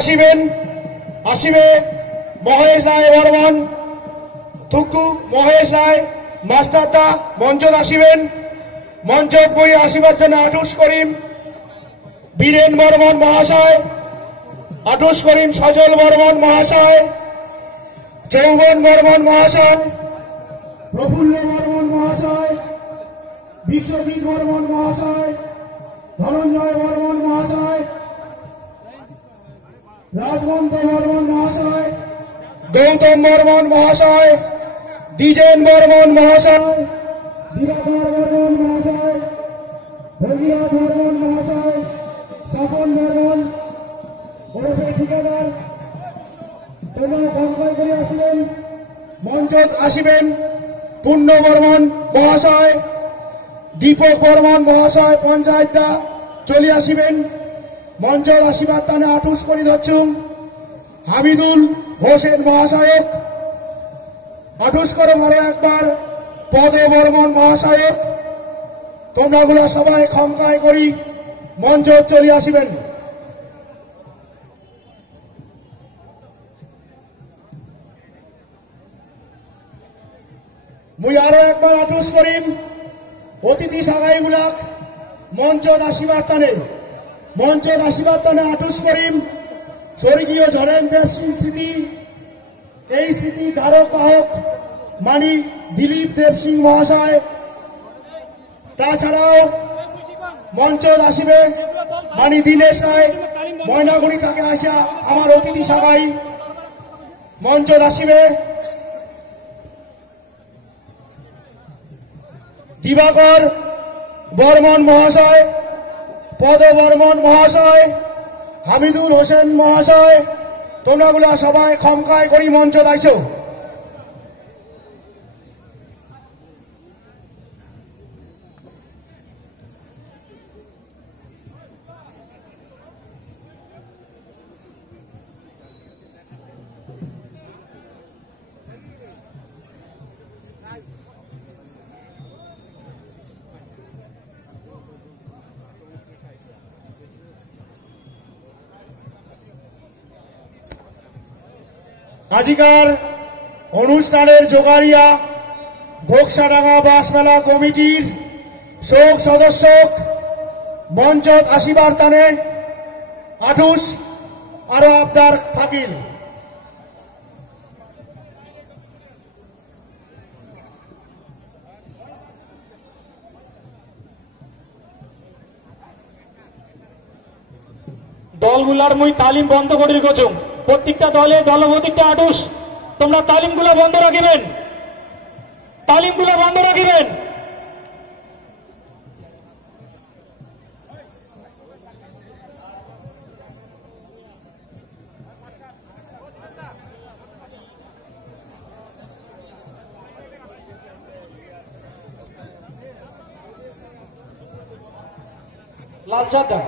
আসিবে মহেশ রায় বর্মন থুকু মহেশ রায় মাস্টারদা মঞ্চত আসিবেন। মঞ্চত বই আসিবার জন্য আটুস করিম বীরেন বর্মন মহাশয়, আটুস করিম সজল বর্মন মহাশয়, যৌবন বর্মন মহাশয়, প্রফুল্ল বর্মন মহাশয়, বিশ্বজিৎ বর্মন মহাশয়, ধনঞ্জয় বর্মন মহাশয়, রাজমন্ত বর্মন মহাশয়, গৌতম বর্মন মহাশয়, দ্বিজেন বর্মন মহাশয়, দিবাকর বর্মন মহাশয়, ভগীরথ বর্মন মহাশয়, স্বপন বর্মন ওরফে ঠিকাদার তোমরা কনকয় করে আসিবেন। মঞ্চত আসিবেন পূর্ণ বর্মন মহাশয়, দীপক বর্মন মহাশয় পঞ্চায়েতদা চলে আসিবেন। মঞ্চত আসিবার টানে আটুস করি ধরছুম হামিদুল হোসেন মহাশয়ক, আটুস করো আরো একবার পদ বর্মন মহাশয়ক। তোমরা গুলো সবাই ক্ষমতায় করি মঞ্চত চলে আসিবেন। মুই আরো একবার আটুস করিম অতিথি সাগাইগুলাক মঞ্চত আসিবার টানে আটুস করিম স্বর্গীয় ঝরেন দেব সিং স্মৃতি, এই স্মৃতি ধারক বাহক মানি দিলীপ দেব সিং মহাশয়। তাছাড়াও মঞ্চত আসিবে মানি দীনেশ রায় ময়নাগুড়ি থেকে আসা আমার অতিথি সাগাই। মঞ্চত আসিবে দিবাকর বর্মন মহাশয়, পদ বর্মন মহাশয়, হামিদুল হোসেন মহাশয়। তোমরা গুলা সবাই ক্ষমতায় করি মঞ্চ দাইছো। আজিকার অনুষ্ঠানের জোগাড়িয়া ঘোকসাডাঙ্গা বাসমেলা কমিটির শোক সদস্য মঞ্চত আসিবার টানে আটুস আরো আবদার থাকিল। দলগুলার মুই তালিম বন্ধ করে রেখেছুম। প্রত্যেকটা দলে দলপতিটা আটুস তোমরা তালিমগুলা বন্ধ রাখিবেন, তালিমগুলা বন্ধ রাখিবেন। লাল চাঁদা